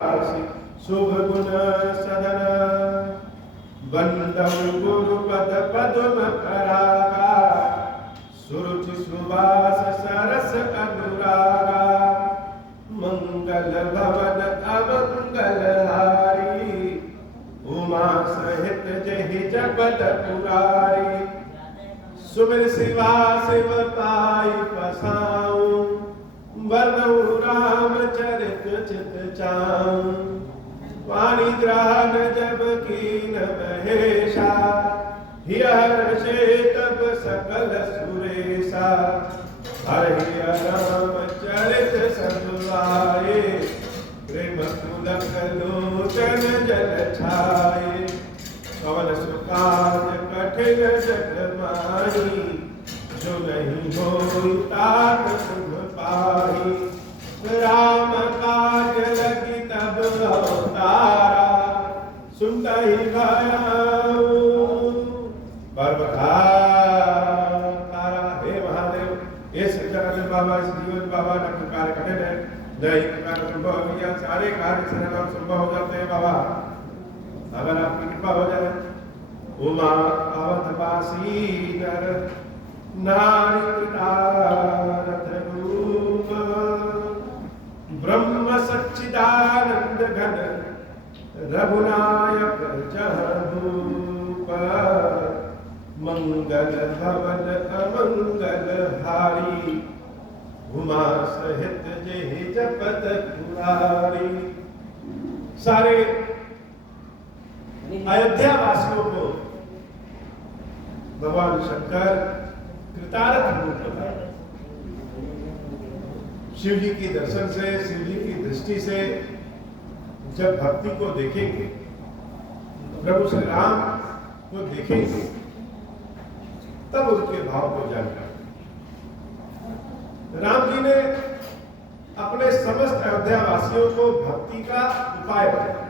शुभ गुण सदन वंदम गुरुपद पद्म परागा सुरुचि सुबास सरस अनुरागा मंगल भवन अमंगल हारी उमा सहित जहि जपत पुरारी सुमिर शिवा शिव पाई पसाऊं वर्णऊ राम चरित चित चाऊं वाणी ग्रहण जब कीन महेशा हर्षे तब सकल सुरेशा हरि राम चरित सतुआए प्रेम पुलक लोचन जल छाए पवन सुकाज कठिन जग माही जो नहीं हो तात तुम पाही राम काज लगी तब अवतारा सुनता ही गाया तारा हे महादेव इस जगत बाबा इस जीवन बाबा न कार्य कठिन है न एक कार्य संभव हो गया सारे कार्य सरल संभव हो जाते हैं बाबा अगर आपकी कृपा हो जाए उमा अवधवासी नर नारी रूप ब्रह्म सच्चिदानंद घन रघुनायक जहूप मंगल भवन अमंगल हारी उमा सहित जहि जपत पुरारी। सारे अयोध्या वासियों को भगवान शंकर कृतार्थ रूप बताया। शिव जी की दर्शन से शिव जी की दृष्टि से जब भक्ति को देखेंगे प्रभु श्री राम को देखेंगे तब उसके भाव को जानकर राम जी ने अपने समस्त अयोध्या वासियों को भक्ति का उपाय बताया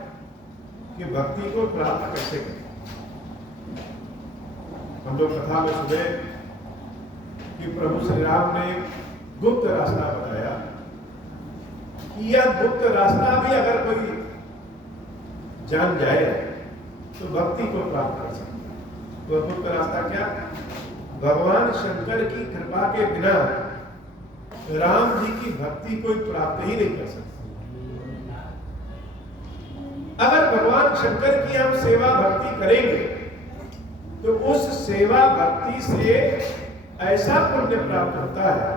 कि भक्ति को प्राप्त कैसे करें। हम लोग कथा में सुने कि प्रभु श्री राम ने गुप्त रास्ता बताया कि यह गुप्त रास्ता भी अगर कोई जान जाए तो भक्ति को प्राप्त कर सकता है। तो गुप्त रास्ता क्या? भगवान शंकर की कृपा के बिना राम जी की भक्ति कोई प्राप्त ही नहीं कर सकता। अगर भगवान शंकर की हम सेवा भक्ति करेंगे तो उस सेवा भक्ति से ऐसा पुण्य प्राप्त होता है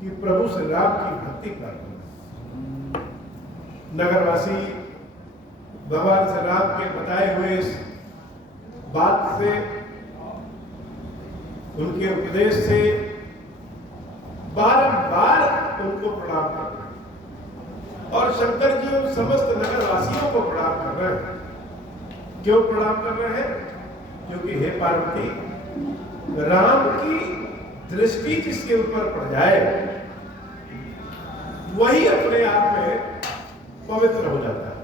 कि प्रभु श्री राम की भक्ति प्राप्त होती है। नगरवासी भगवान श्री राम के बताए हुए इस बात से उनके उपदेश से बारंबार उनको प्रणाम कर रहे हैं और शंकर जी उन समस्त नगरवासियों को प्रणाम कर रहे हैं। क्यों प्रणाम कर रहे हैं? क्योंकि हे पार्वती राम की दृष्टि जिसके ऊपर पड़ जाए वही अपने आप में पवित्र हो जाता है।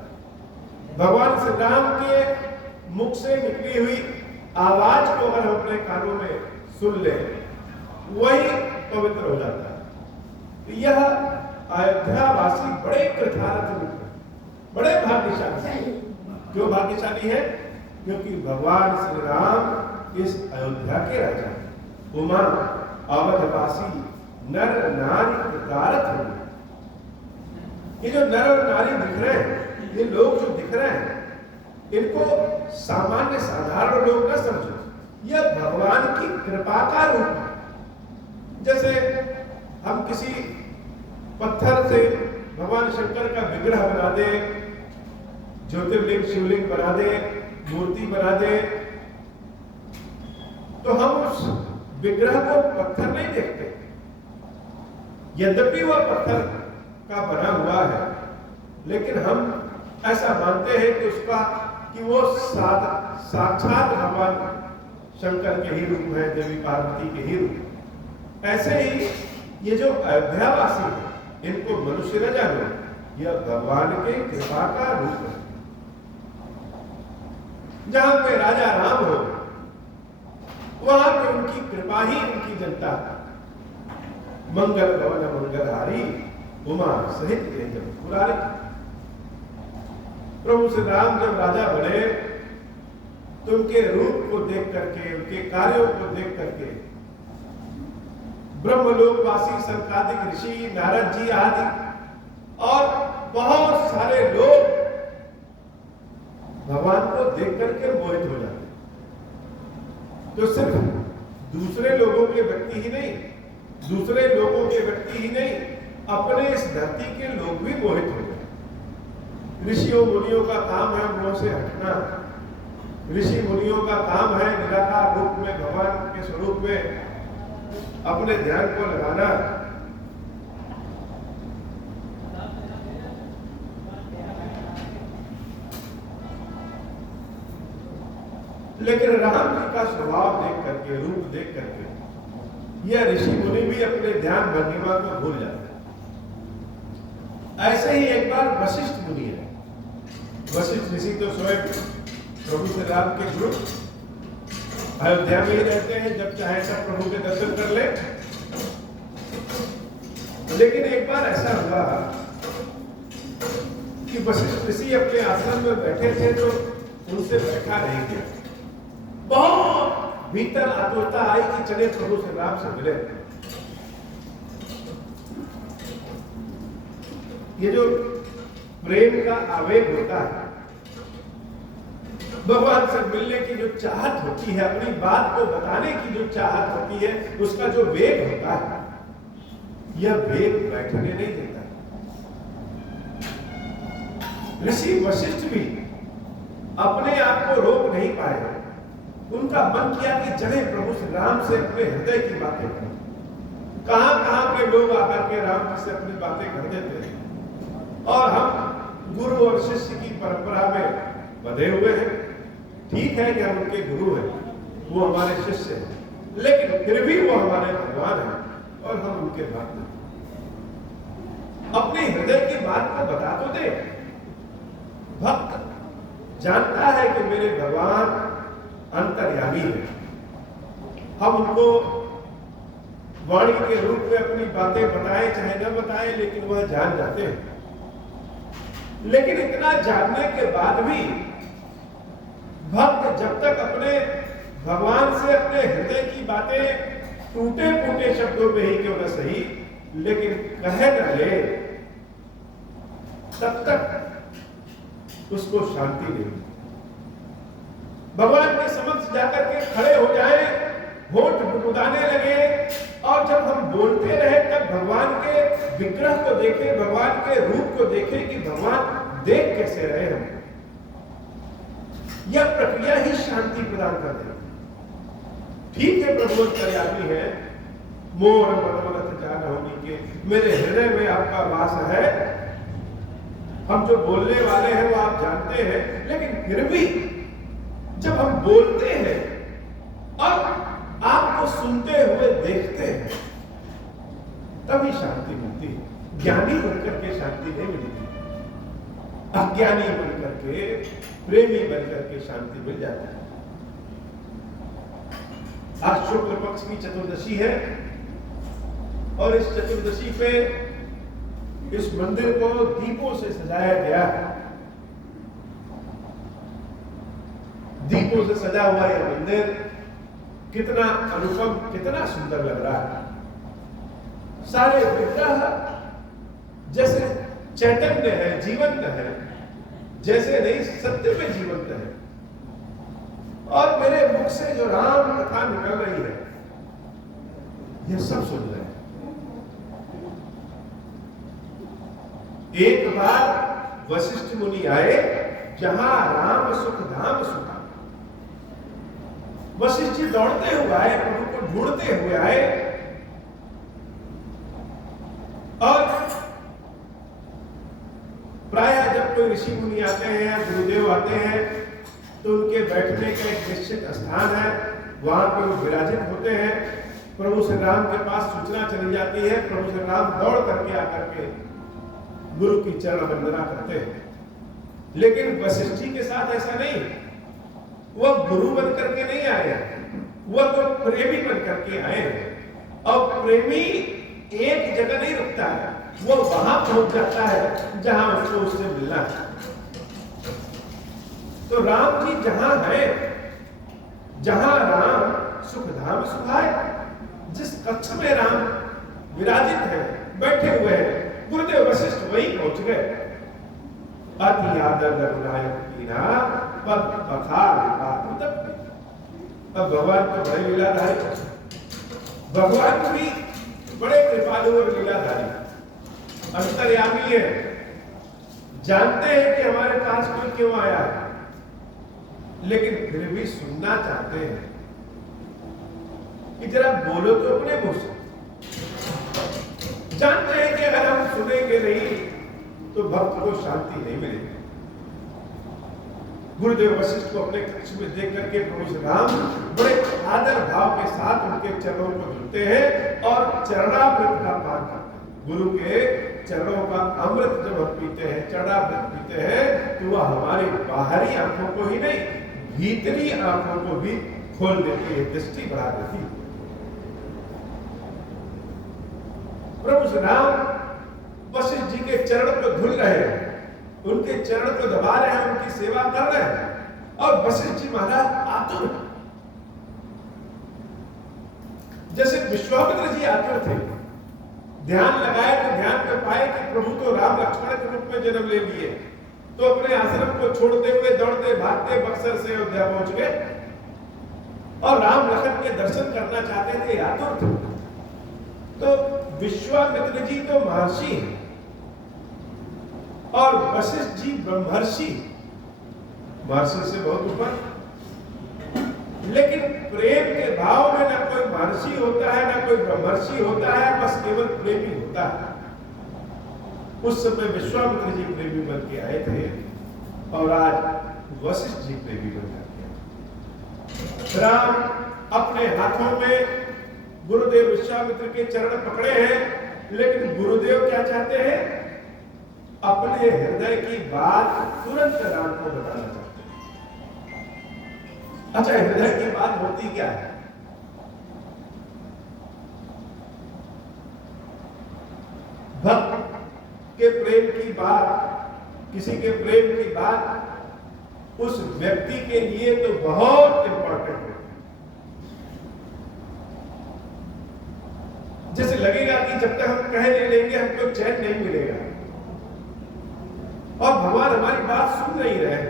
भगवान श्री राम के मुख से निकली हुई आवाज को अगर हम अपने कानों में सुन ले वही पवित्र हो जाता है। यह अयोध्या वासी बड़े कृतार्थ रूप है, बड़े भाग्यशाली। क्यों भाग्यशाली है? क्योंकि भगवान श्री राम इस अयोध्या के राजा हैं। उमा अवधवासी नर नारी कृतार्थ हैं। ये जो नर और नारी दिख रहे हैं, ये लोग जो दिख रहे हैं, इनको सामान्य साधारण लोग न समझो, यह भगवान की कृपा का रूप है। जैसे हम किसी पत्थर से भगवान शंकर का विग्रह बना दे, ज्योतिर्लिंग शिवलिंग बना दे, मूर्ति बना दे, तो हम उस विग्रह को पत्थर नहीं देखते। यद्यपि वह पत्थर का बना हुआ है, लेकिन हम ऐसा मानते हैं कि उसका कि वो साक्षात भगवान शंकर के ही रूप है, देवी पार्वती के ही रूप। ऐसे ही ये जो अयोध्यावासी है, इनको मनुष्य न जानो, यह भगवान के कृपा का रूप है। जहां पे राजा राम हो वहां पे उनकी कृपा ही उनकी जनता। मंगल भवन मंगलहारी उमा सहित पुरारी। प्रभु श्री राम जब राजा बने तो उनके रूप को देख करके, उनके कार्यों को देख करके ब्रह्मलोकवासी संकादिक ऋषि, नारद जी आदि और बहुत सारे लोग भगवान को देख करके मोहित हो जाते। तो सिर्फ दूसरे लोगों के व्यक्ति ही नहीं, दूसरे लोगों के व्यक्ति ही नहीं, अपने इस धरती के लोग भी मोहित हो गए। ऋषियों मुनियों का काम है मोह से हटना। ऋषि मुनियों का काम है निराकार रूप में भगवान के स्वरूप में अपने ध्यान को लगाना। लेकिन राम जी का स्वभाव देख करके, रूप देख करके यह ऋषि मुनि भी अपने ध्यान भंगिमा को भूल जाते हैं। ऐसे ही एक बार वशिष्ठ मुनि है। वशिष्ठ ऋषि तो स्वयं प्रभु श्री राम के गुरु, अयोध्या में ही रहते हैं, जब चाहे तब प्रभु के दर्शन कर ले। लेकिन एक बार ऐसा हुआ कि वशिष्ठ ऋषि अपने आश्रम में बैठे थे तो उनसे बैठा नहीं गया। बहुत भीतर आतुरता आई कि चले प्रभु श्री राम से मिले। ये जो प्रेम का आवेग होता है, भगवान से मिलने की जो चाहत होती है, अपनी बात को बताने की जो चाहत होती है, उसका जो वेग होता है, यह वेग बैठने नहीं देता। ऋषि वशिष्ठ भी अपने आप को रोक नहीं पाए। उनका मन किया कि चले प्रभु श्री राम से अपने हृदय की बातें करें। कहां के लोग आकर के राम जी से अपनी बातें कर देते हैं और हम गुरु और शिष्य की परंपरा में बंधे हुए हैं। ठीक है कि हम उनके गुरु हैं, वो हमारे शिष्य हैं, लेकिन फिर भी वो हमारे भगवान हैं और हम उनके भक्त हैं। अपने हृदय की बात को बता तो दे। भक्त जानता है कि मेरे भगवान अंतर्यामी है। हम उनको वाणी के रूप में अपनी बातें बताएं चाहे न बताएं, लेकिन वह जान जाते हैं। लेकिन इतना जानने के बाद भी भक्त जब तक अपने भगवान से अपने हृदय की बातें टूटे फूटे शब्दों में ही क्यों न सही, लेकिन कह न ले, तब तक उसको शांति नहीं। भगवान के समक्ष जाकर के खड़े हो जाए, होठ गुदगुदाने लगे और जब हम बोलते रहे तब भगवान के विग्रह को देखें, भगवान के रूप को देखें कि भगवान देख कैसे रहे हम। यह प्रक्रिया ही शांति प्रदान कर देगी। ठीक है, प्रभु अंतर्यामी है, मोर मनोरथ जान होनी के, मेरे हृदय में आपका वास है। हम जो बोलने वाले हैं वो आप जानते हैं, लेकिन फिर भी जब हम बोलते हैं और आपको सुनते हुए देखते हैं तभी शांति मिलती है। ज्ञानी बनकर के शांति नहीं मिलती, अज्ञानी बनकर के, प्रेमी बनकर के शांति मिल जाती है। आज शुक्ल पक्ष की चतुर्दशी है और इस चतुर्दशी पे इस मंदिर को दीपों से सजाया गया है। दीपों से सजा हुआ यह मंदिर कितना अनुपम, कितना सुंदर लग रहा है। सारे विग्रह जैसे चैतन्य है, जीवंत है, जैसे नहीं सत्य में जीवंत है। और मेरे मुख से जो राम कथा निकल रही है, यह सब सुन रहे हैं। एक बार वशिष्ठ मुनि आए, जहां राम सुख धाम सुखा। वशिष्ठ जी दौड़ते हुए आए, प्रभु को ढूंढते हुए आए और प्रायः जब कोई ऋषि मुनि आते हैं, गुरुदेव आते हैं, तो उनके बैठने का एक निश्चित स्थान है, वहां पे वो विराजित होते हैं। प्रभु श्री राम के पास सूचना चली जाती है, प्रभु श्री राम दौड़ करके आकर के गुरु की चरण वंदना करते हैं। लेकिन वशिष्ठ जी के साथ ऐसा नहीं, वह गुरु बन करके नहीं आए, वह तो प्रेमी बन करके आए। और प्रेमी एक जगह नहीं रुकता है, वो वहां पहुंच जाता है जहां उसको उससे मिलना है। तो राम जी जहां है, जहां राम सुखधाम सुखाए, जिस कक्ष में राम विराजित है, बैठे हुए हैं, गुरुदेव वशिष्ठ वहीं पहुंच गए। अति आदर रघुनायक कीना पद पखार अब भगवान तो बड़े लीलाधारी, भगवान भी बड़े कृपालु और लीलाधारी, अंतर्यामी है, जानते हैं कि हमारे पास कोई क्यों आया है, लेकिन फिर भी सुनना चाहते हैं कि जरा बोलो तो अपने मुंह से। जानते हैं कि अगर हम सुनेंगे नहीं तो भक्त को शांति नहीं मिलेगी। गुरुदेव वशिष्ठ को अपने कक्ष में देख करके प्रभु श्री राम बड़े आदर भाव के साथ उनके चरणों को धुलते हैं और चरणामृत का पान करते हैं। गुरु के चरणों का अमृत जब हम पीते हैं, चरणामृत पीते हैं, तो वह हमारी बाहरी आंखों को ही नहीं, भीतरी आंखों को भी खोल देती है, दृष्टि बढ़ा देती है। प्रभु श्री राम वशिष्ठ जी के चरण को धुल रहे हैं, उनके चरण को दबा रहे हैं, उनकी सेवा कर रहे हैं, और वशिष्ठ जी महाराज आतुर, जैसे विश्वामित्र जी आतुर थे, ध्यान लगाए तो ध्यान कर पाए कि प्रभु तो राम लक्ष्मण के रूप में जन्म ले लिए, तो अपने आश्रम को छोड़ते हुए दौड़ते भागते बक्सर से अयोध्या पहुंच गए और राम लखन के दर्शन करना चाहते थे, आतुर थे। तो विश्वामित्र जी तो महर्षि हैं और वशिष्ठ जी ब्रह्मर्षि, महर्षि से बहुत ऊपर, लेकिन प्रेम के भाव में ना कोई महर्षि होता है ना कोई ब्रह्मर्षि होता है, बस केवल प्रेमी होता है। उस समय विश्वामित्र जी प्रेमी बन के आए थे और आज वशिष्ठ जी प्रेमी बन गए। राम अपने हाथों में गुरुदेव विश्वामित्र के चरण पकड़े हैं, लेकिन गुरुदेव क्या चाहते हैं? अपने हृदय की बात तुरंत राम को बताना चाहते हैं। अच्छा, हृदय की बात होती क्या है? भक्त के प्रेम की बात, किसी के प्रेम की बात उस व्यक्ति के लिए तो बहुत इंपॉर्टेंट है। जैसे लगेगा कि जब तक हम कह नहीं लेंगे हमको चैन नहीं मिलेगा, और भगवान हमारी बात सुन नहीं रहे।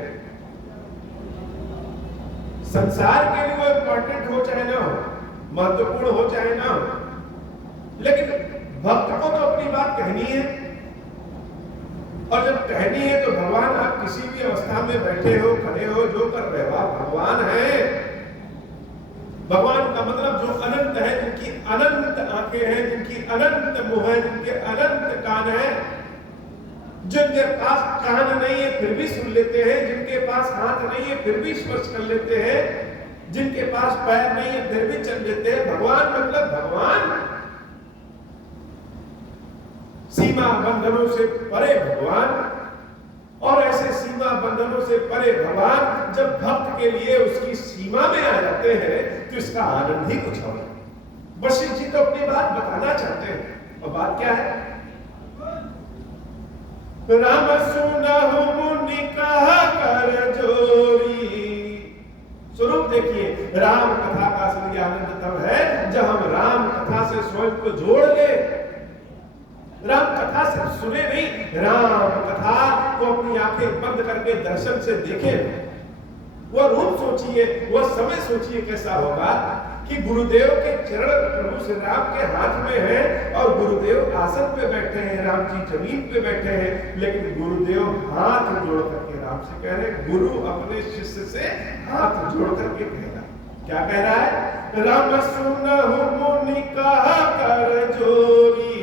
संसार के लिए वो इंपॉर्टेंट हो चाहे ना हो, महत्वपूर्ण हो चाहे ना हो, लेकिन भक्त को तो अपनी बात कहनी है, और जब कहनी है तो भगवान, आप किसी भी अवस्था में बैठे हो, खड़े हो, जो कर रहे हो, आप भगवान हैं। भगवान का मतलब जो अनंत है, जिनकी अनंत आंखें हैं, जिनकी अनंत मुंह है, जिनके अनंत कान है, जिनके पास कान नहीं है फिर भी सुन लेते हैं, जिनके पास हाथ नहीं है फिर भी स्पर्श कर लेते हैं, जिनके पास पैर नहीं है फिर भी चल लेते हैं। भगवान मतलब भगवान, सीमा बंधनों से परे भगवान। और ऐसे सीमा बंधनों से परे भगवान जब भक्त के लिए उसकी सीमा में आ जाते हैं तो इसका आनंद ही कुछ और है। वशिष्ठ जी तो अपनी बात बताना चाहते हैं, और बात क्या है? राम सुनहु मुनि कहा कर जोरी। स्वरूप देखिए, राम कथा का असली आनंद तब है जब हम राम कथा से स्वयं को जोड़ ले। राम कथा सिर्फ सुने नहीं, राम कथा को अपनी आंखें बंद करके दर्शन से देखें। वह रूप सोचिए, वह समय सोचिए कैसा होगा कि गुरुदेव के चरण प्रभु श्री राम के हाथ में है और गुरुदेव आसन पे बैठे हैं, राम जी जमीन पे बैठे हैं, लेकिन गुरुदेव हाथ जोड़ करके राम से कह रहे, गुरु अपने शिष्य से हाथ जोड़ करके कह रहा, क्या कह रहा है? राम सुनहु मुनि कहा कर जोरी,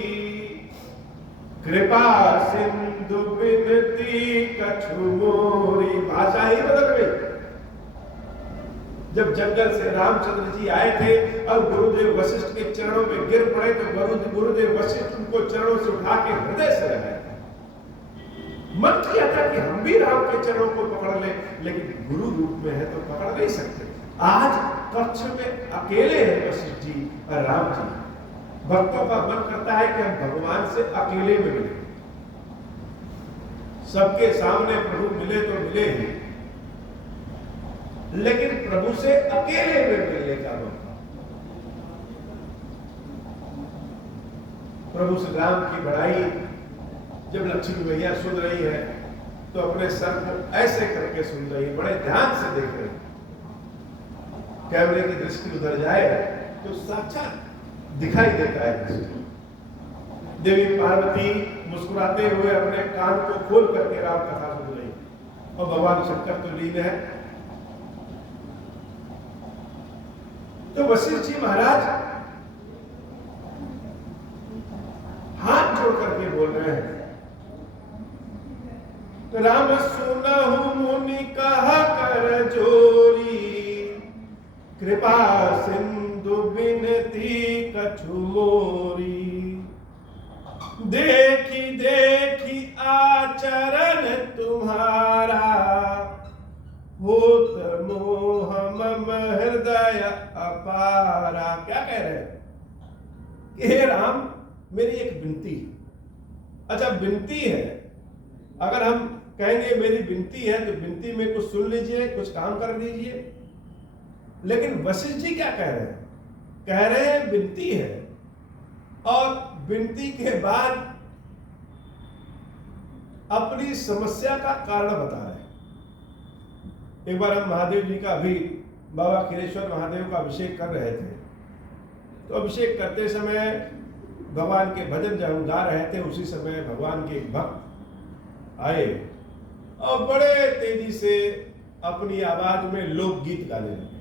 कृपा सिंधु बिनती कछु मोरी। भाषा ही बदल गई। जब जंगल से रामचंद्र जी आए थे और गुरुदेव वशिष्ठ के चरणों में गिर पड़े तो गुरुदेव वशिष्ठ उनको चरणों से उठा के हृदय से लगाए। मन किया था कि हम भी राम के चरणों को पकड़ लें, लेकिन गुरु रूप में है तो पकड़ नहीं सकते। आज कक्ष में अकेले हैं वशिष्ठ जी और राम जी। भक्तों का मन करता है कि हम भगवान से अकेले में मिले, सबके सामने प्रभु मिले तो मिले ही, लेकिन प्रभु से अकेले में मिलने का मौका। प्रभु श्री राम की बड़ाई जब लक्ष्मी मैया सुन रही है तो अपने सर को ऐसे करके सुन रही है, बड़े ध्यान से देख रही है। कैमरे की दृष्टि उधर जाए तो साक्षात दिखाई देता है। देवी पार्वती मुस्कुराते हुए अपने कान को खोल करके राम कथा सुन रही और भगवान शंकर तो लीन है। तो वशिष्ठ जी महाराज हाथ जोड़ करके बोल रहे हैं, तो राम सुनहु मुनि कहा कर जोरी, कृपा सिंधु बिनती कछु मोरी, देखी देखी आचरण तुम्हारा, होत मोह मम हृदय अपारा। क्या कह रहे हैं? हे राम, मेरी एक विनती। अच्छा, विनती है, अगर हम कहेंगे मेरी विनती है तो विनती में कुछ सुन लीजिए, कुछ काम कर दीजिए। लेकिन वशिष्ठ जी क्या कह रहे हैं? कह रहे हैं विनती है, और विनती के बाद अपनी समस्या का कारण बता रहे हैं। एक बार हम महादेव जी का भी, बाबा खीरेश्वर महादेव का अभिषेक कर रहे थे, तो अभिषेक करते समय भगवान के भजन जब हम गा रहे थे, उसी समय भगवान के भक्त आए और बड़े तेजी से अपनी आवाज में लोकगीत गाने लगे।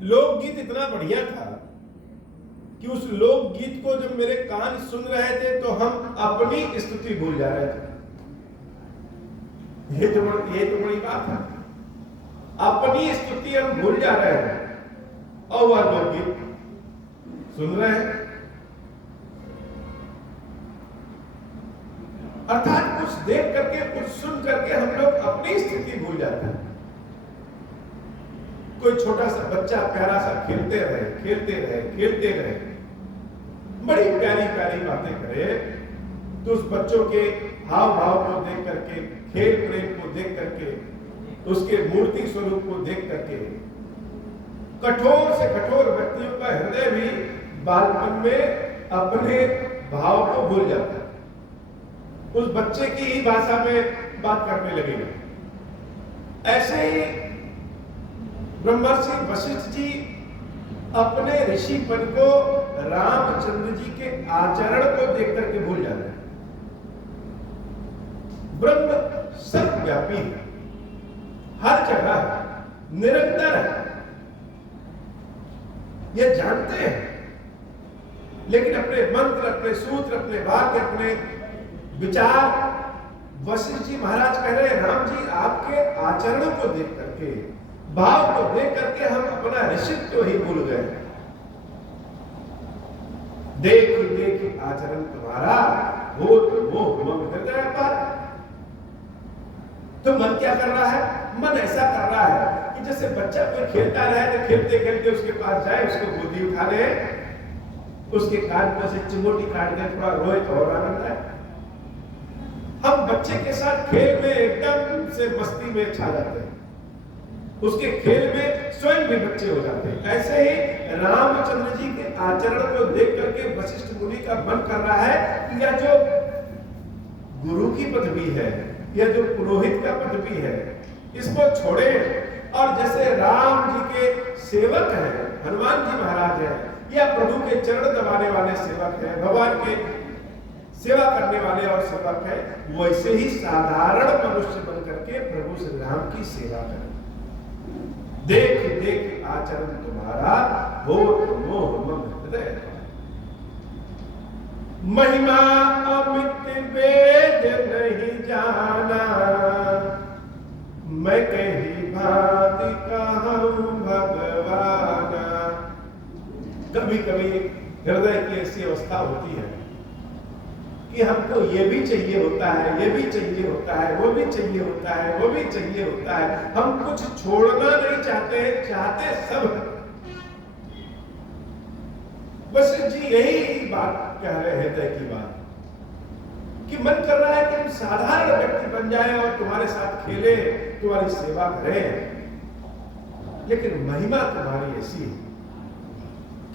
लोकगीत इतना बढ़िया था कि उस लोकगीत को जब मेरे कान सुन रहे थे तो हम अपनी स्तुति भूल जा रहे थे। ये तो बड़ी बात है, अपनी स्तुति हम भूल जा रहे हैं और वह लोकगीत सुन रहे हैं। अर्थात कुछ देख करके, कुछ सुन करके हम लोग अपनी स्थिति भूल जाते हैं। कोई छोटा सा बच्चा प्यारा सा खेलते रहे, बड़ी प्यारी प्यारी बातें करे, तो उस बच्चों के हाव भाव को देख करके, खेल प्रेम को देख करके, उसके मूर्ति स्वरूप को देख करके कठोर से कठोर व्यक्तियों का हृदय भी बालपन में अपने भाव को भूल जाता है, उस बच्चे की ही भाषा में बात करने लगेगा। ऐसे ही ब्रह्मर्षि वशिष्ठ जी अपने ऋषिपन को रामचंद्र जी के आचरण को देख करके भूल जाते हैं। ब्रह्म सर्वव्यापी है, हर जगह है, निरंतर है, ये जानते हैं, लेकिन अपने मंत्र, अपने सूत्र, अपने वाक्य, अपने विचार, वशिष्ठ जी महाराज कह रहे हैं, राम जी आपके आचरणों को देख करके, भाव को देख करके हम अपना ऋषित्व ही भूल गए। देख आचरण तुम्हारा, हो तो मोह मम हृदय पर। तो मन क्या कर रहा है? मन ऐसा कर रहा है कि जैसे बच्चा कोई खेलता रहे तो खेलते खेलते उसके पास जाए, उसको गोदी उठा ले, उसके कान में से चिमोटी काट दे, थोड़ा रोए तो और आनंद है। हम बच्चे के साथ खेल में एकदम से मस्ती में छा जाते हैं, उसके खेल में स्वयं भी बच्चे हो जाते हैं। ऐसे ही रामचंद्र जी के आचरण को देख करके वशिष्ठ मुनि का मन कर रहा है कि यह जो गुरु की पदवी है, यह जो पुरोहित का पदवी है, इसको छोड़े और जैसे राम जी के सेवक हैं, हनुमान जी महाराज हैं, या प्रभु के चरण दबाने वाले सेवक हैं, भगवान के सेवा करने वाले और सेवक हैं, वैसे ही साधारण मनुष्य बन करके प्रभु श्री राम की सेवा करें। देख आचरण तुम्हारा, हो मोह मम हृदय। महिमा अमित वेद नहीं जाना, मैं कहीं भांति कहूं भगवाना। कभी कभी हृदय की ऐसी अवस्था होती है कि हमको ये भी चाहिए होता है, ये भी चाहिए होता है, वो भी चाहिए होता है, वो भी चाहिए होता है, हम कुछ छोड़ना नहीं चाहते, चाहते सब। वशिष्ठ जी यही बात कह रहे हैं, हृदय की बात। कि मन कर रहा है कि हम साधारण व्यक्ति बन जाएं और तुम्हारे साथ खेले, तुम्हारी सेवा करें, लेकिन महिमा तुम्हारी ऐसी है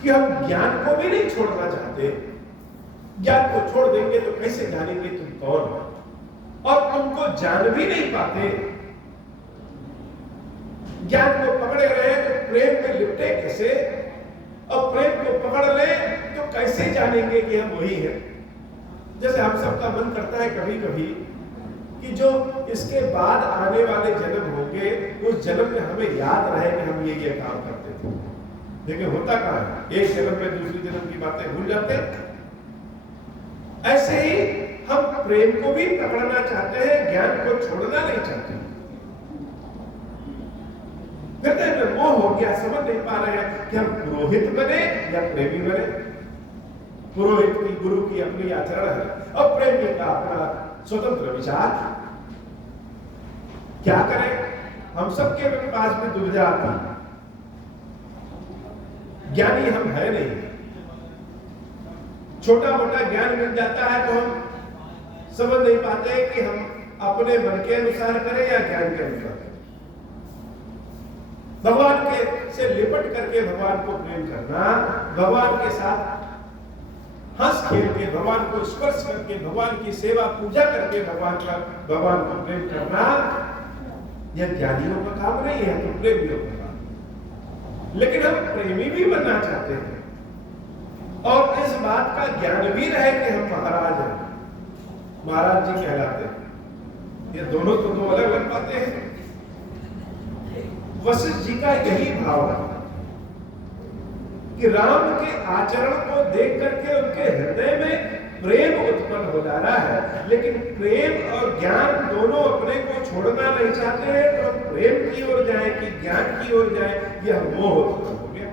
कि हम ज्ञान को भी नहीं छोड़ना चाहते। ज्ञान को छोड़ देंगे तो कैसे जानेंगे तुम कौन हो, और तुमको जान भी नहीं पाते। ज्ञान को पकड़े रहे तो प्रेम में लिपटे कैसे, और प्रेम को पकड़ ले तो कैसे जानेंगे कि हम वही हैं। जैसे हम सबका मन करता है कभी कभी कि जो इसके बाद आने वाले जन्म होंगे, उस जन्म में हमें याद रहे कि हम ये काम करते थे, लेकिन होता कहाँ है, एक जन्म में दूसरी जन्म की बातें भूल जाते। ऐसे ही हम प्रेम को भी पकड़ना चाहते हैं, ज्ञान को छोड़ना नहीं चाहते। हृदय में मोह हो गया, समझ नहीं पा रहे हैं कि हम पुरोहित बने या प्रेमी बने। पुरोहित की, गुरु की अपनी आचरण है और प्रेमी का अपना स्वतंत्र विचार। क्या करें, हम सबके पास में दुविधा आती है। ज्ञानी हम है नहीं, छोटा मोटा ज्ञान मिल जाता है तो हम समझ नहीं पाते कि हम अपने मन के अनुसार करें या ज्ञान के अनुसार करें। भगवान के से लिपट करके भगवान को प्रेम करना, भगवान के साथ हंस खेल के, भगवान को स्पर्श करके, भगवान की सेवा पूजा करके भगवान को प्रेम करना, यह ज्ञानियों का काम नहीं है, तो प्रेमियों का काम। लेकिन हम प्रेमी भी बनना चाहते हैं और इस बात का ज्ञान भी रहे कि हम महाराज हैं, महाराज जी कहलाते हैं। ये दोनों तो दो अलग अलग बातें हैं। वशिष्ठ जी का यही भाव है कि राम के आचरण को देख करके उनके हृदय में प्रेम उत्पन्न हो जा रहा है, लेकिन प्रेम और ज्ञान दोनों अपने को छोड़ना नहीं चाहते हैं। तो हम प्रेम की ओर जाए कि ज्ञान की ओर जाए, यह मोह उत्पन्न हो गया।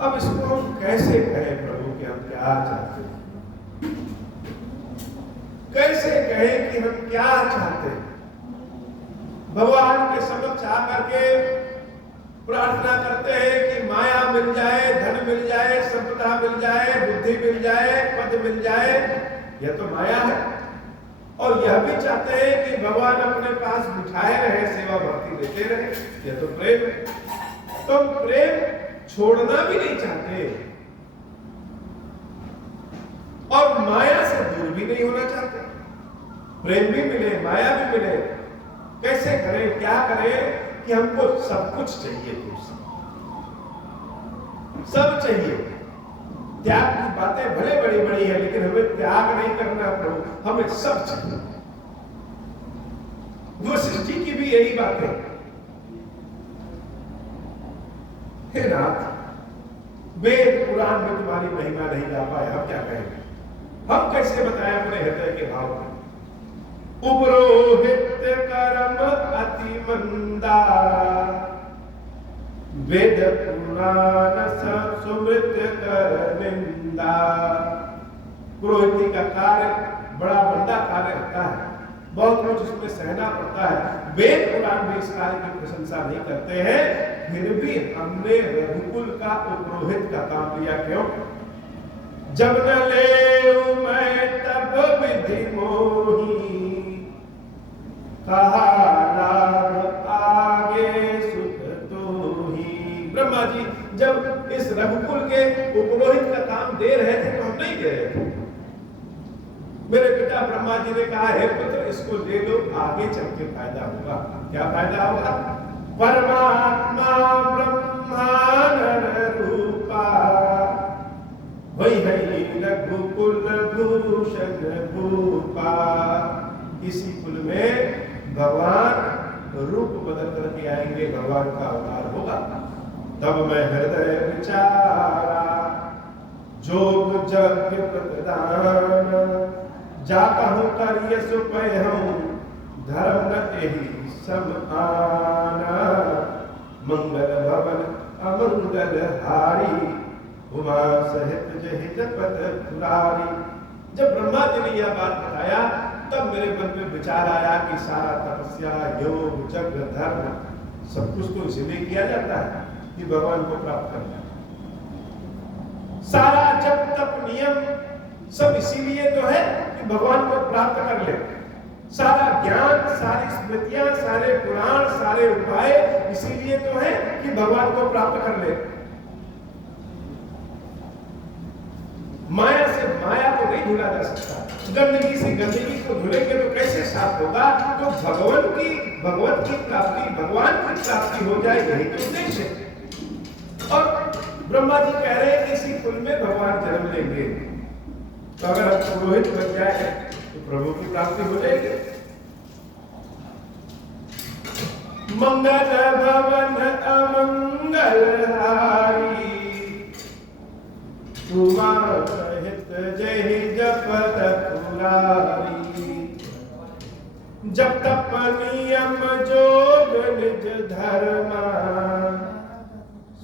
अब इसको हम कैसे कहें प्रभु कि हम क्या चाहते हैं, कैसे कहें कि हम क्या चाहते हैं। भगवान के समक्ष आकर के प्रार्थना करते हैं कि माया मिल जाए, धन मिल जाए, संपदा मिल जाए, बुद्धि मिल जाए, पद मिल जाए, यह तो माया है। और यह भी चाहते हैं कि भगवान अपने पास बिठाए रहे, सेवा भक्ति देते रहे, यह तो प्रेम है। तो प्रेम छोड़ना भी नहीं चाहते और माया से दूर भी नहीं होना चाहते। प्रेम भी मिले, माया भी मिले, कैसे करें, क्या करें कि हमको सब कुछ चाहिए, तुमसे सब चाहिए। त्याग की बातें भले बड़ी बड़ी है, लेकिन हमें त्याग नहीं करना प्रभु, हमें सब चाहिए। वशिष्ठ जी की भी यही बात है। हे नाथ, वेद पुराण में तुम्हारी महिमा नहीं गा पाए, हम क्या कहेंगे, हम कैसे बताएं अपने हृदय के भाव को। उपरोहित कर्म अति मंदा, वेद पुराण सुमृत कर निंदा। पुरोहिती का कार्य बड़ा बड़ा कार्य होता है, बहुत कुछ उसमें सहना पड़ता है। वेद पुराण भी इस कार्य की प्रशंसा नहीं करते हैं, फिर भी हमने रघुकुल का उपरोहित का काम लिया। क्यों? जब न ले मैं तब विधि मोही, कहा लाभ आगे सुख तो ही। ब्रह्मा जी जब इस रघुकुल के उपरोहित का काम दे रहे थे तो हम नहीं दे रहे थे। मेरे पिता ब्रह्मा जी ने कहा, हे पुत्र इसको ले लो, आगे चल के फायदा होगा। क्या फायदा होगा? परमात्मा ब्रह्मा नर रूपा, वही है रघुकुल भूषण भूपा। इसी कुल में भगवान रूप बदल करके आएंगे, भगवान का अवतार होगा। तब मैं हृदय विचारा, जोग जग प्रदान, जा कहूं कर यश हूं, धर्म न यही सब आना। मंगल भवन अमंगल हारी, उमा सहित जहि जपत पुरारी। जब ब्रह्मा जी ने यह बात बताया तब मेरे मन में विचार आया कि सारा तपस्या, योग, जग, धर्म सब कुछ तो इसलिए किया जाता है कि भगवान को प्राप्त करना है। सारा जप तप नियम सब इसीलिए तो है कि भगवान को प्राप्त कर ले। सारा ज्ञान, सारी स्मृतियां, सारे पुराण, सारे उपाय इसीलिए तो है कि भगवान को प्राप्त कर ले। माया से माया को नहीं धुला जा सकता। गंदगी से गंदगी को धुलेंगे तो कैसे साफ होगा? तो भगवान की प्राप्ति, भगवान की प्राप्ति हो जाए, यही तो उद्देश्य है। और ब्रह्मा जी कह रहे हैं कि इसी कुल में भगवान जन्म लेंगे, तो अगर हम पुरोहित बन जाए तो प्रभु की प्राप्ति हो जाएगी। मंगल भवन अमंगल हारी, उमा सहित जय जपत पुरारी। जब तप नियम जोग निज धर्मा,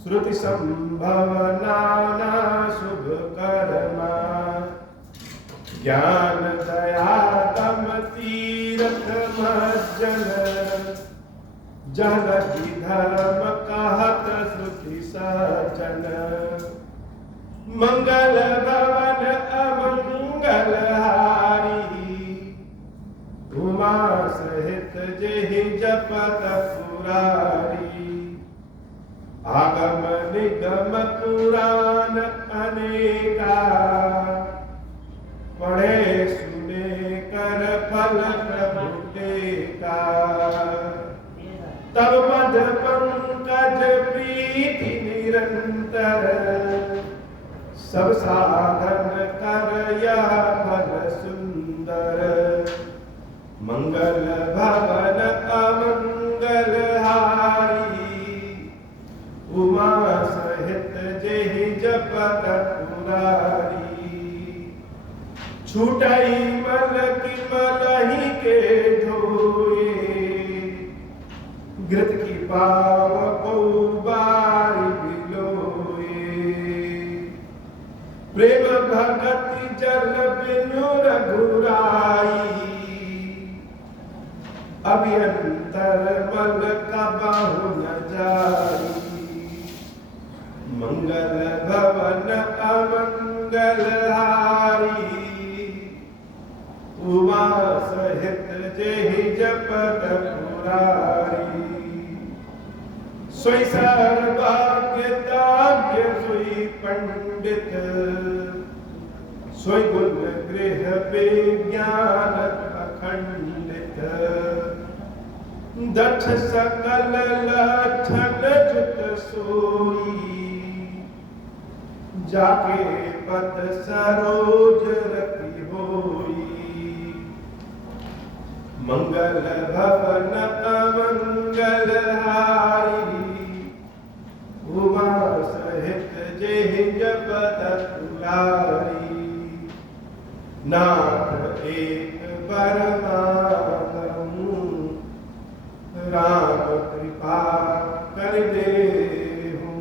श्रुति संभव नाना शुभ कर्मा। ज्ञान दया दम तीरथ मज्जन, जन की धर्म कहत श्रुति सज्जन। मंगल भवन अमंगल हारी, उमा सहित जेहि जपत पुरारी। आगम निगम पुराण अनेका, पढ़े सुने कर फल प्रभु टेका। तब मध पंकज प्रीति निरंतर, सब साधन कर यह फल सुंदर। मंगल भवन अमंगल हारी, उमा सहित जेहि जपत पुरारी। छूटई मल की मलहि के धोए, घृत की पाव को बारी बिलोए। प्रेम भगति जल बिनु रघुराई, अभ्यंतर मल कबहु न जाई। मंगल भवन अमंगल हारी, उमा सहित जेहि जपत पुरारी। सोई सर्वज्ञ सोई पंडित, सोई गुण गृह विज्ञान अखंडित। दक्ष सकल लक्षण जुत सोई, जाके पद सरोज रति होई। मंगल भवन अमंगल हारी, उमा सहित जेहि जपत पुरारी। नाथ एक परमात्म, राम कृपा कर देहु।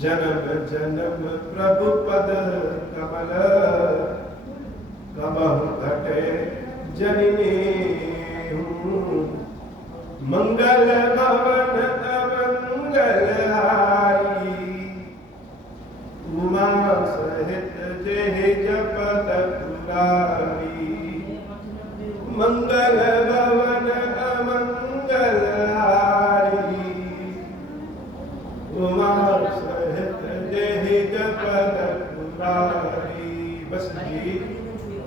जन्म जन्म प्रभु पद कमल, कबहु घटे जनिनेहु। मंगल भवन अमंगल हारी, उमा सहित जेहि जपत पुरारी। मंगल भवन अमंगल हारी, उमा सहित जेहि जपत पुरारी। बस जी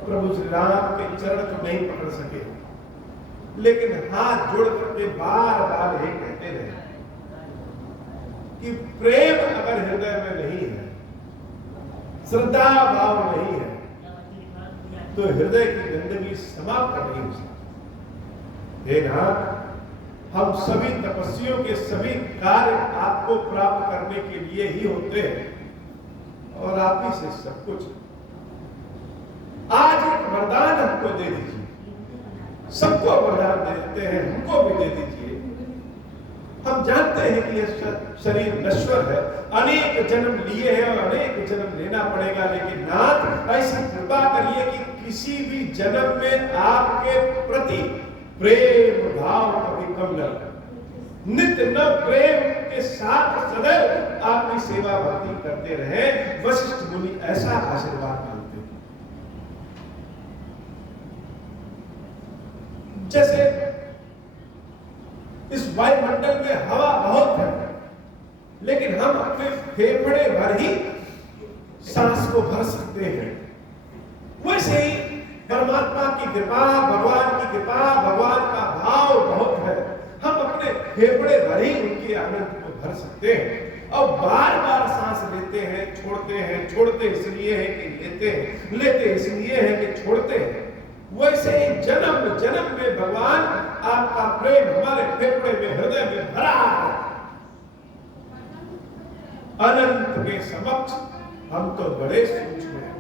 प्रभु श्री राम के चरण को नहीं पकड़ सके, लेकिन हाथ जोड़ करके बार बार यही कहते रहे कि प्रेम अगर हृदय में नहीं है, श्रद्धा भाव नहीं है, तो हृदय की गंदगी समाप्त नहीं हो सकती। हे नाथ, हम सभी तपस्वियों के सभी कार्य आपको प्राप्त करने के लिए ही होते हैं और आप ही से सब कुछ। आज एक वरदान हमको दे दीजिए, सबको वरदान देते हैं, हमको भी दे दीजिए। हम जानते हैं कि यह शरीर नश्वर है, अनेक जन्म लिए हैं और अनेक जन्म लेना पड़ेगा, लेकिन नाथ ऐसी कृपा करिए कि किसी भी जन्म में आपके प्रति प्रेम भाव कभी कम न हो। नित्य नव प्रेम के साथ सदैव आपकी सेवा भक्ति करते रहे। वशिष्ठ मुनि ऐसा आशीर्वाद मांगते हैं। जैसे इस वायुमंडल में हवा बहुत है, लेकिन हम अपने फेफड़े भर ही सांस को भर सकते हैं, वैसे ही परमात्मा की कृपा, भगवान की कृपा, भगवान का भाव बहुत है, हम अपने फेफड़े भर ही उनके आनंद को भर सकते हैं। और बार बार सांस लेते हैं, छोड़ते हैं, छोड़ते इसलिए है कि लेते हैं, लेते इसलिए है कि छोड़ते हैं। वैसे ही जन्म जन्म में भगवान आपका प्रेम हमारे फेफड़े में, हृदय में भरा है। अनंत के समक्ष हम तो बड़े सूक्ष्म हैं।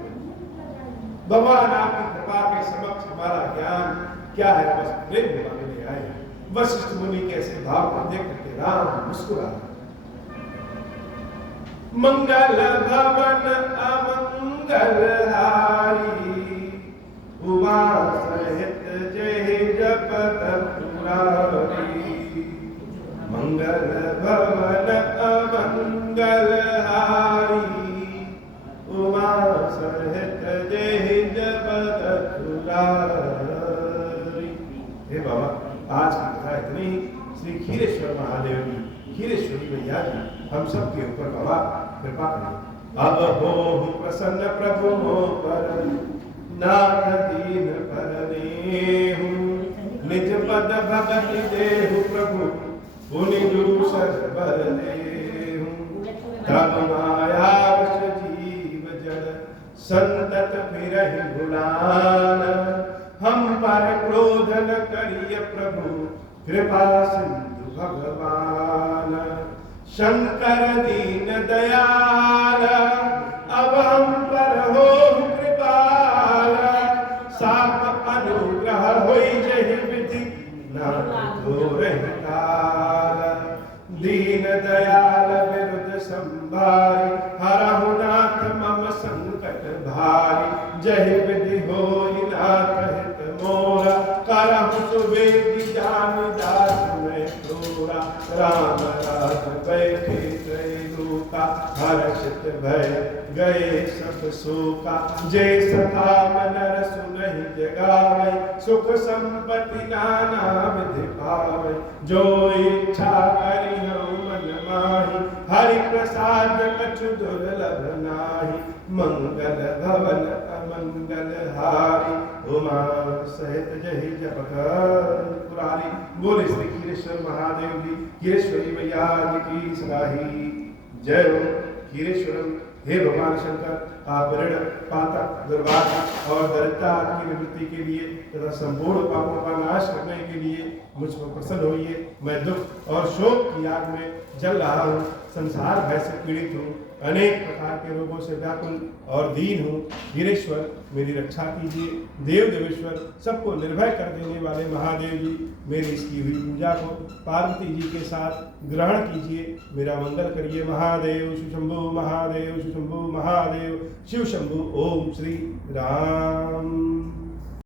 भगवान आपकी कृपा के समक्ष हमारा ज्ञान क्या है, बस प्रेम मांगने आए हैं। वशिष्ठ मुनि कैसे भाव को देख करके राम मुस्कुरा। मंगल भवन अमंगल हारी, उमा सहित जय जपत पुरारी। मंगल भवन अमंगल हारी, उमा सहित जय जपत पुरारी। हे बाबा, आज की कथा इतनी। श्री खीरेश्वर महादेव जी, खीरेश्वरी मैया जी हम सब के ऊपर बाबा कृपा करें। अब हो प्रसन्न प्रभु हो पर, नाथ दीन परने हूँ। निज पद भगति देहु प्रभु, पुनि दूसर बर देहु। तब माया वश जीव जड़, संतत फिरहि भुलान। हम पर क्रोध न करिय प्रभु, कृपा सिंधु भगवान। शंकर दीन दयाल, अब हम पर हो कृपाल। साप अनुग्रह होई जहि विधि, नाथ धोरहि काल। दीन दयाल विरुद्ध संभारी, हरहु नाथ मम संकट भारी। जहि विधि होई नाथ हित मोरा, करहु सुबेदी जान दास मैं तोरा। राम राज बैठे त्रैलोका, हर्षित भय गए सब शोका। जय सखाम नर सुनहि जगावै, सुख संपत्ति नाना विधि पावै। जो इच्छा करिहु मन माहि, हरि प्रसाद कछु दुर्लभ नाहि। मंगल भवन अमंगल हारी, उमा सहित जहि जपत पुरारी। बोले श्री खीरेश्वर महादेव जी, खीरेश्वरी मैया जी की सगाही जय हो। खीरेश्वरम, हे भगवान शंकर, आप ऋण, पातक, दुर्भाग्य और दरिद्रता की निवृत्ति के लिए तथा संपूर्ण पापों का नाश करने के लिए मुझ पर प्रसन्न होइए। मैं दुख और शोक की आग में जल रहा हूँ, संसार भय से पीड़ित हूँ, अनेक प्रकार के रोगों से व्याकुल और दीन हूँ। वीरेश्वर, मेरी रक्षा कीजिए। देव देवेश्वर, सबको निर्भय कर देने वाले महादेव जी, मेरी इसकी हुई पूजा को पार्वती जी के साथ ग्रहण कीजिए। मेरा मंगल करिए। महादेव शिव शंभु, महादेव शिव शंभु, महादेव शिव शंभु। ओम श्री राम।